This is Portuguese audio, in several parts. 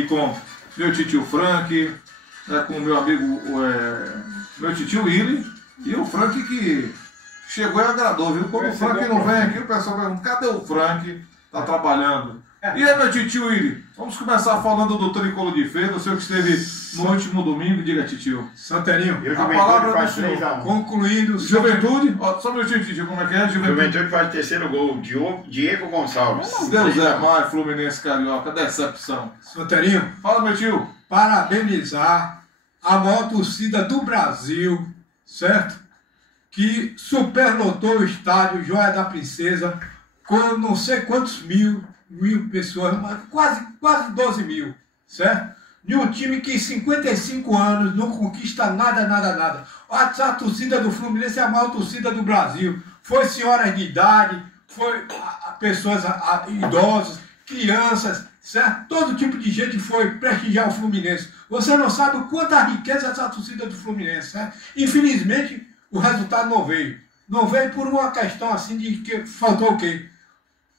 Com meu titio Frank, com meu amigo, meu titio Willy e o Frank que chegou e agradou, viu? Quando o Frank não vem aqui, o pessoal pergunta, cadê o Frank? Tá trabalhando. E aí, meu titio Willy, vamos começar falando do Tricolor de Feira, o senhor que esteve no último domingo, diga titio. Santerinho, a palavra faz do senhor. Concluindo. Juventude, só um minutinho, titio, como é que é? Juventude faz terceiro gol, Diego Gonçalves. Deus é mais, Fluminense Carioca, decepção. Santerinho, Fala, meu tio. Parabenizar a maior torcida do Brasil, certo? Que superlotou o estádio Joia da Princesa com não sei quantos mil pessoas, quase 12 mil, certo? De um time que em 55 anos não conquista nada. A torcida do Fluminense é a maior torcida do Brasil. Foi senhoras de idade, foi pessoas idosas, crianças, certo? Todo tipo de gente foi prestigiar o Fluminense. Você não sabe quanta riqueza essa torcida do Fluminense, certo? Infelizmente, o resultado não veio. Não veio por uma questão assim de que faltou o quê?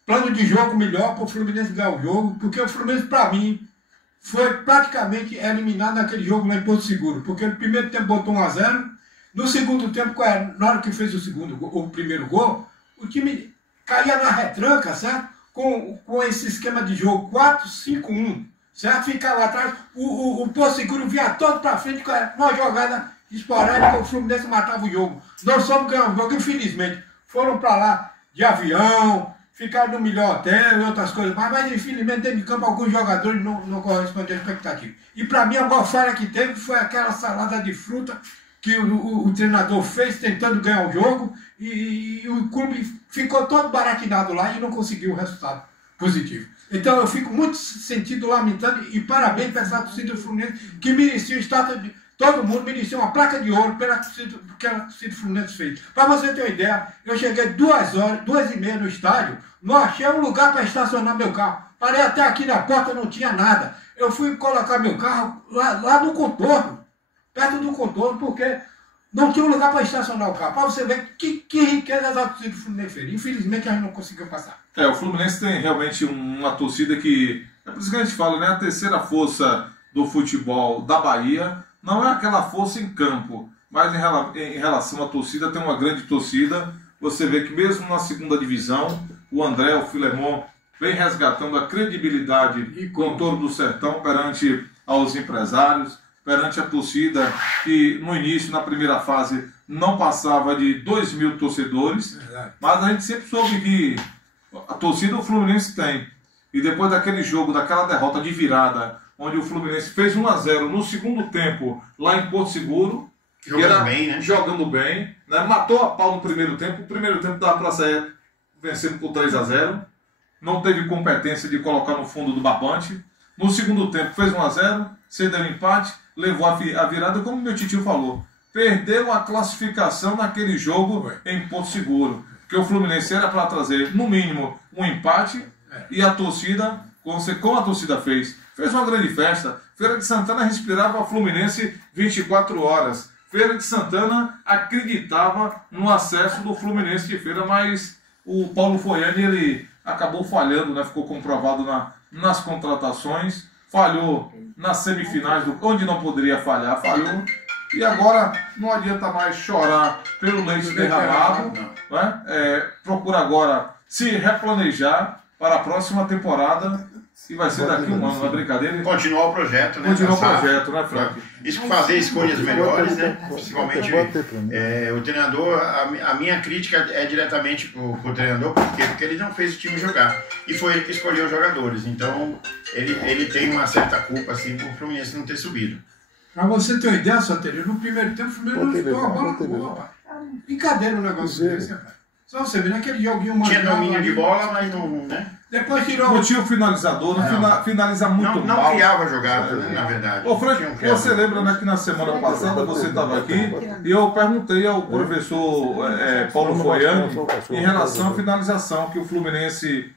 Plano de jogo melhor para o Fluminense ganhar o jogo, porque o Fluminense, para mim, foi praticamente eliminado naquele jogo lá em Porto Seguro, porque no primeiro tempo botou 1-0, no segundo tempo, na hora que fez o primeiro gol, o time caía na retranca, certo? Com esse esquema de jogo 4-5-1, certo? Ficava lá atrás, o Porto Seguro vinha todo para frente, com uma jogada esporádica, o Fluminense matava o jogo. Nós somos ganhar o jogo, infelizmente. Foram para lá de avião, ficaram no melhor hotel e outras coisas, mas infelizmente dentro de campo alguns jogadores não corresponderam à expectativa. E para mim a maior falha que teve foi aquela salada de fruta que o treinador fez tentando ganhar o jogo e o clube ficou todo baratinado lá e não conseguiu o resultado positivo. Então eu fico muito sentido lamentando e parabéns para essa torcida do Fluminense que merecia o status de... Todo mundo merecia uma placa de ouro pela torcida, porque a torcida do Fluminense fez. Para você ter uma ideia, eu cheguei 2h30 no estádio, não achei um lugar para estacionar meu carro. Parei até aqui na porta, não tinha nada. Eu fui colocar meu carro lá no contorno, perto do contorno, porque não tinha um lugar para estacionar o carro. Para você ver que riqueza a torcida do Fluminense fez. Infelizmente a gente não conseguiu passar. O Fluminense tem realmente uma torcida que, é por isso que a gente fala, né? A terceira força do futebol da Bahia. Não é aquela força em campo, mas em relação à torcida, tem uma grande torcida. Você vê que mesmo na segunda divisão, o André, o Filemon, vem resgatando a credibilidade e contorno do sertão perante aos empresários, perante a torcida que no início, na primeira fase, não passava de 2.000 torcedores, mas a gente sempre soube que a torcida do Fluminense tem. E depois daquele jogo, daquela derrota de virada, onde o Fluminense fez 1-0 no segundo tempo, lá em Porto Seguro. Jogando bem, né? Matou a pau no primeiro tempo. O primeiro tempo dava para sair vencendo por 3-0. Não teve competência de colocar no fundo do barbante. No segundo tempo fez 1-0, cedeu um empate, levou a virada, como meu titio falou. Perdeu a classificação naquele jogo em Porto Seguro. Porque o Fluminense era para trazer, no mínimo, um empate. E a torcida, como a torcida fez uma grande festa. Feira de Santana respirava a Fluminense 24 horas. Feira de Santana acreditava no acesso do Fluminense de Feira, mas o Paulo Foiani, ele acabou falhando, né? Ficou comprovado nas contratações, falhou nas semifinais, onde não poderia falhar, falhou. E agora não adianta mais chorar pelo leite derramado, né? Procura agora se replanejar para a próxima temporada. E vai ser daqui um ano, não é brincadeira? Continuar o projeto, né? Continuar o projeto, né, Frank? Isso, fazer escolhas melhores, né? Principalmente o treinador, a minha crítica é diretamente pro treinador, porque ele não fez o time jogar. E foi ele que escolheu os jogadores. Então, ele tem uma certa culpa, assim, por o Fluminense não ter subido. Pra você ter uma ideia, Sotelio, no primeiro tempo o Fluminense não chutou a bola com boa, rapaz. Brincadeira o negócio desse, rapaz. Só você vê, naquele joguinho... Tinha domínio de bola, mas não, né? Depois tirou... Não tinha o finalizador, finaliza muito mal. Não criava jogada, né, na verdade. Ô, Frank, você lembra, né, que na semana passada você estava aqui e eu perguntei ao professor Paulo Foiani em relação à finalização, que o Fluminense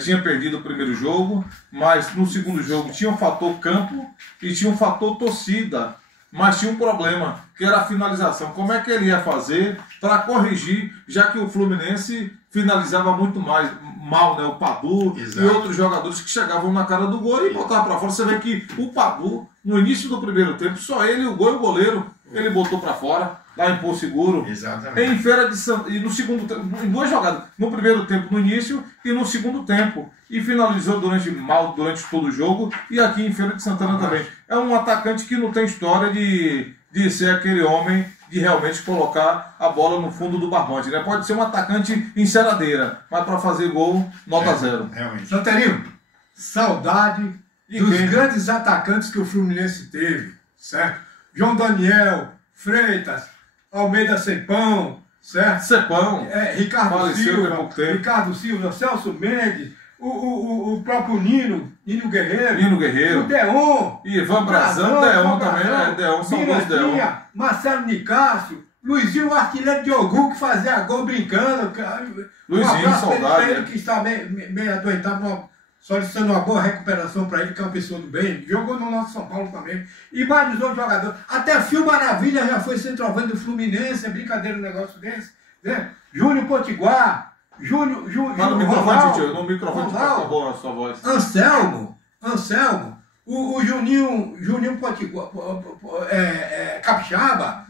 tinha perdido o primeiro jogo, mas no segundo jogo tinha um fator campo e tinha um fator torcida. mas tinha um problema, que era a finalização. Como é que ele ia fazer para corrigir, já que o Fluminense finalizava muito mais mal, né? O Padu e outros jogadores que chegavam na cara do gol e botavam para fora. Você vê que o Padu, no início do primeiro tempo, só ele, o gol e o goleiro, ele botou para fora, lá em Porto Seguro. Exatamente. Em Feira de Santana, e no segundo tempo, em 2 jogadas, no primeiro tempo no início e no segundo tempo. E finalizou durante todo o jogo e aqui em Feira de Santana também. É um atacante que não tem história de ser aquele homem de realmente colocar a bola no fundo do barbante, né? Pode ser um atacante enceradeira, mas para fazer gol, nota 0. Realmente. Santerinho, saudade dos grandes atacantes que o Fluminense teve, certo? João Daniel, Freitas, Almeida Cepão, certo? Cepão. Ricardo Silva, Celso Mendes, o próprio Nino Guerreiro, o Deon, Ivan Brazão, Deon também, Deon, são dois Deon. Marcelo Nicásio, Luizinho, o artilheiro de Ogum, que fazia gol brincando. Luizinho, saudade. Ele que está meio adoentado, solicitando uma boa recuperação para ele, que é uma pessoa do bem. Jogou no nosso São Paulo também. E vários outros jogadores. Até Fio Maravilha já foi centroavante do Fluminense, é brincadeira um negócio desse. Né? Júnior Potiguar. Fala no microfone, tio. No microfone tá boa a sua voz. Anselmo. O Juninho Potiguar. Capixaba.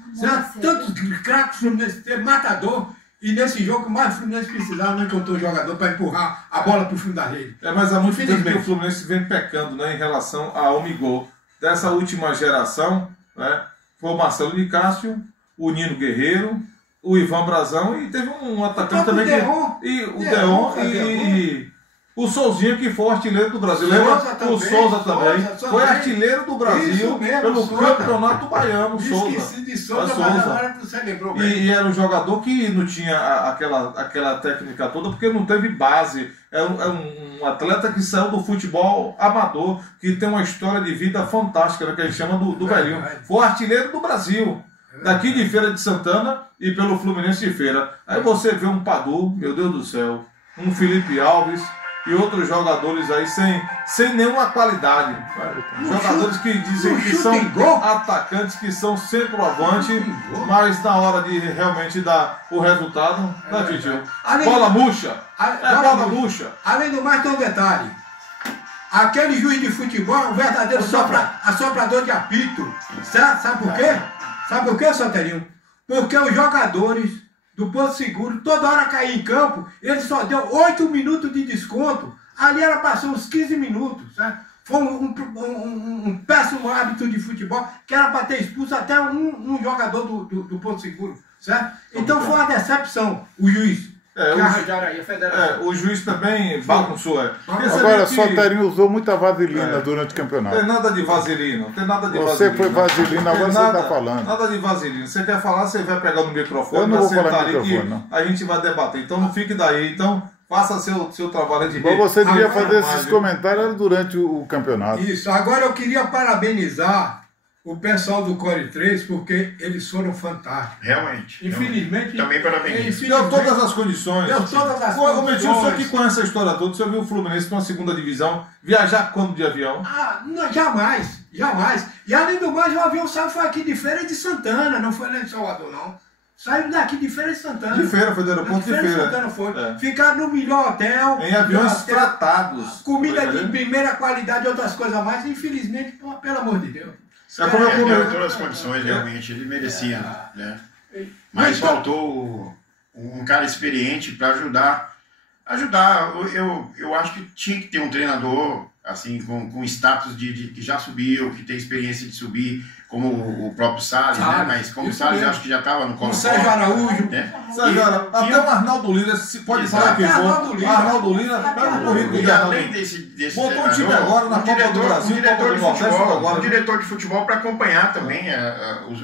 Tantos craques Fluminense teve, matador. E nesse jogo, o mais o Fluminense precisava, não encontrou jogador para empurrar a bola para o fundo da rede. Mas há muito tempo que o Fluminense vem pecando, né, em relação ao Migol. Dessa última geração, né, foi o Marcelo Nicásio, o Nino Guerreiro, o Ivan Brazão e teve um atacante também o Deon e o Souzinho, que foi artilheiro do Brasil. O Souza também foi artilheiro do Brasil pelo Campeonato Baiano. Esqueci de Souza, mas agora você lembrou bem. E era um jogador que não tinha aquela técnica toda, porque não teve base. É um atleta que saiu do futebol amador, que tem uma história de vida fantástica, né, que a gente chama do velhinho. Foi artilheiro do Brasil. Daqui de Feira de Santana e pelo Fluminense de Feira. Aí você vê um Padu, meu Deus do céu, um Felipe Alves e outros jogadores aí sem nenhuma qualidade. Jogadores que dizem que são atacantes, que são centroavante, mas na hora de realmente dar o resultado, não atingiu. Bola murcha. Bola murcha. Além do mais, tem um detalhe. Aquele juiz de futebol é um verdadeiro assoprador de apito. Sabe por quê? Sabe por quê, Santerinho? Porque os jogadores do Porto Seguro, toda hora caíam em campo, ele só deu 8 minutos de desconto. Ali era passou uns 15 minutos, certo? Foi um péssimo hábito de futebol, que era para ter expulso até um jogador do Porto Seguro, certo? Então foi uma decepção o juiz. O juiz também bagunçou. Agora, Santerinho usou muita vaselina durante o campeonato. Tem nada de vaselina. Você foi vaselina, agora você está falando. Nada de vaselina. Você quer falar, você vai pegar no microfone. Eu não vou falar no microfone, não. A gente vai debater. Então não fique daí. Então faça seu trabalho de rede. Você devia fazer esses comentários durante o campeonato. Isso. Agora eu queria parabenizar o pessoal do Core 3, porque eles foram fantásticos. Realmente. Infelizmente. Também parabéns. Deu todas as condições. Deu todas as condições. O senhor que conhece a história toda, você viu o Fluminense para uma segunda divisão, viajar quando de avião? Não, jamais. E além do mais, o avião saiu foi aqui de Feira de Santana, não foi lá em Salvador, não. Saiu daqui de Feira de Santana. De Feira, foi do aeroporto de Feira. De Santana foi. Ficaram no melhor hotel. Em aviões tratados. Comida de primeira qualidade e outras coisas mais. Infelizmente, pelo amor de Deus. Todas as condições, realmente, ele merecia, né? Mas faltou um cara experiente para ajudar. Eu acho que tinha que ter um treinador assim com status que já subiu, que tem experiência de subir, como o próprio Salles, né? Mas como o Salles acho que já estava no Colo-Colo. O Sérgio Araújo. Né? Até o Arnaldo Lira, pode falar que foi. Arnaldo Lira, pega o currículo de além desse botou o time agora na Copa do Brasil, um diretor de futebol para acompanhar também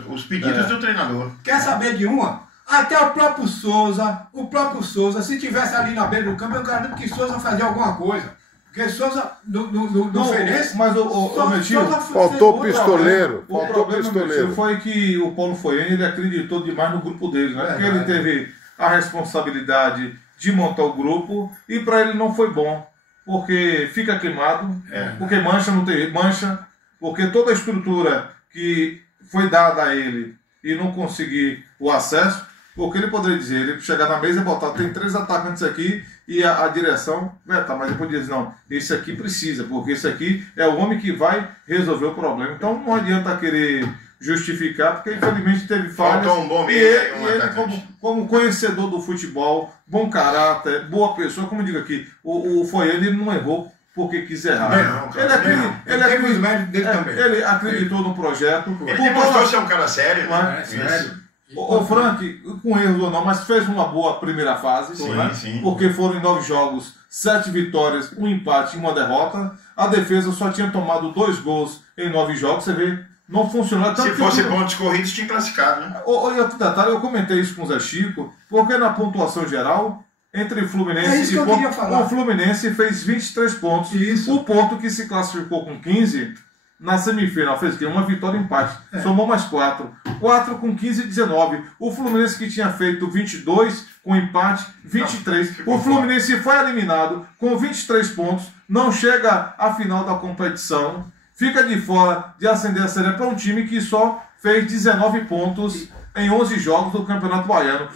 os pedidos do treinador. Quer saber de uma? Até o próprio Souza, se tivesse ali na beira do campo, eu garanto que Souza fazia alguma coisa. Porque Souza do Feirense. Mas o meu tio, faltou pistoleiro. O problema meu tio foi que o Paulo Foiane, ele acreditou demais no grupo dele, né? Porque ele teve a responsabilidade de montar o grupo e para ele não foi bom. Porque fica queimado, porque mancha, não tem mancha, porque toda a estrutura que foi dada a ele e não conseguir o acesso, porque ele poderia dizer, ele chegar na mesa e botar, tem 3 atacantes aqui e a direção, tá, mas ele podia dizer, não, esse aqui precisa, porque esse aqui é o homem que vai resolver o problema. Então não adianta querer justificar, porque infelizmente teve falhas. Faltou um bom meio, e ele como conhecedor do futebol, bom caráter, boa pessoa, como eu digo aqui, foi ele não errou porque quis errar. Ele teve os méritos dele também. Ele acreditou no projeto. Ele demonstrou ser um cara sério, né? Sério. O Frank, com erros ou não, mas fez uma boa primeira fase, Sim, né? sim. Porque foram em 9 jogos, 7 vitórias, 1 empate e 1 derrota. A defesa só tinha tomado 2 gols em 9 jogos, você vê, não funcionou. Se fosse pontos corridos, tinha classificado, né? E outro detalhe, eu comentei isso com o Zé Chico, porque na pontuação geral, entre Fluminense e o Fluminense fez 23 pontos. Isso. O ponto que se classificou com 15... Na semifinal fez uma vitória e empate. Somou mais 4. 4 com 15 e 19. O Fluminense que tinha feito 22 com empate, 23. O Fluminense foi eliminado com 23 pontos. Não chega à final da competição. Fica de fora de acender a cena para um time que só fez 19 pontos em 11 jogos do Campeonato Baiano.